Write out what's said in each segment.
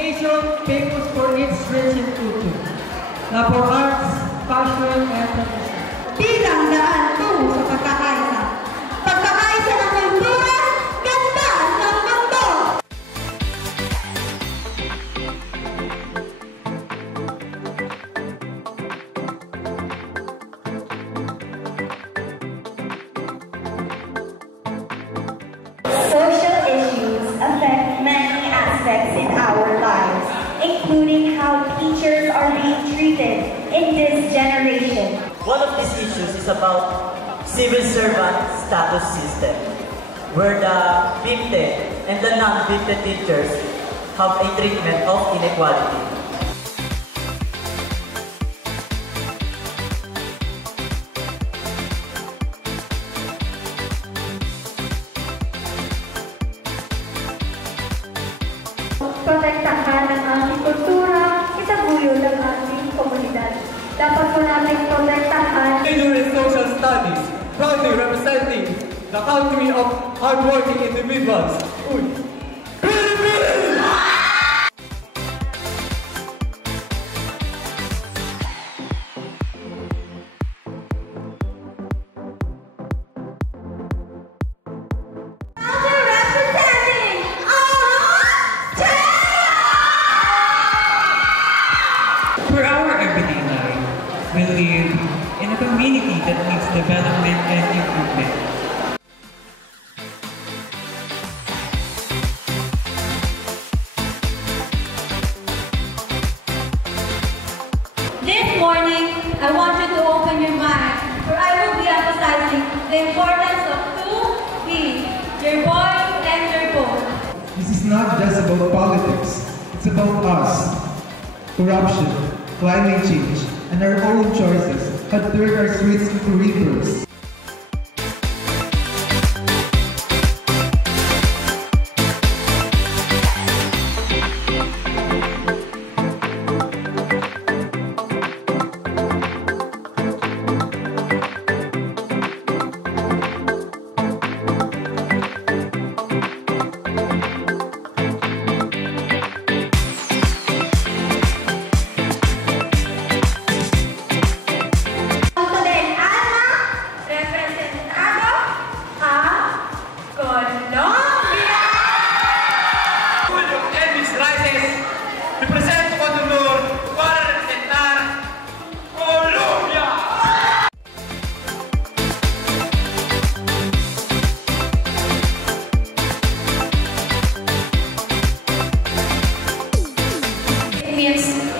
nation famous for its rich in culture, for arts, fashion, and tradition. Bilang daan tungo sa pagkakaisa. Pagkakaisa ng kultura, ganda ng mundo! Social issues affect many aspects in our lives, including how teachers are being treated in this generation. One of these issues is about civil servant status system, where the gifted and the non-gifted teachers have a treatment of inequality. Protektahan ang ating kultura, itaguyod ang ating komunidad. Dapat po natin protektahan. Major in social studies, proudly representing the country of hardworking individuals. Uy! For our everyday life, we live in a community that needs development and improvement. This morning, I want you to open your mind, for I will be emphasizing the importance of two B's, your voice and your vote. This is not just about politics, it's about us. Corruption, climate change, and our own choices have turned our streets into rivers.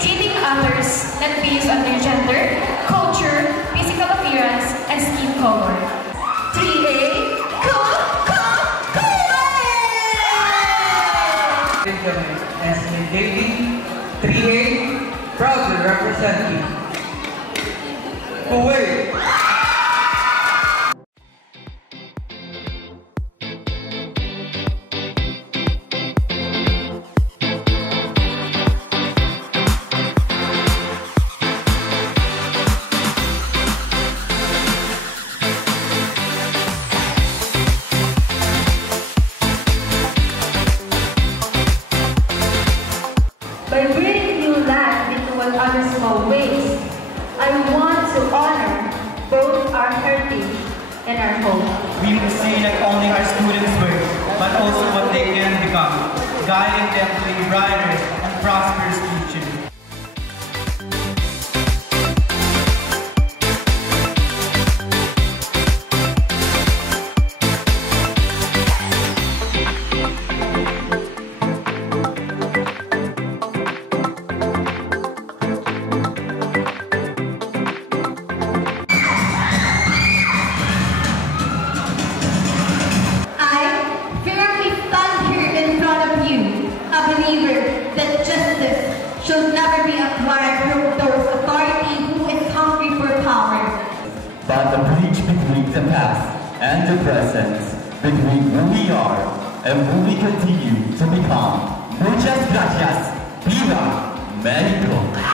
Treating others not based on their gender, culture, physical appearance, and skin color. 3A, As in Daily 3A, proudly representing Kuwait. By breathing new life into other small ways, I want to honor both our heritage and our home. We will see not only our students' work, but also what they can become, guiding them to a brighter and prosperous future. Should never be acquired from those authority who is hungry for power. But the bridge between the past and the present, between who we are and who we continue to become. Muchas gracias. Viva Mexico!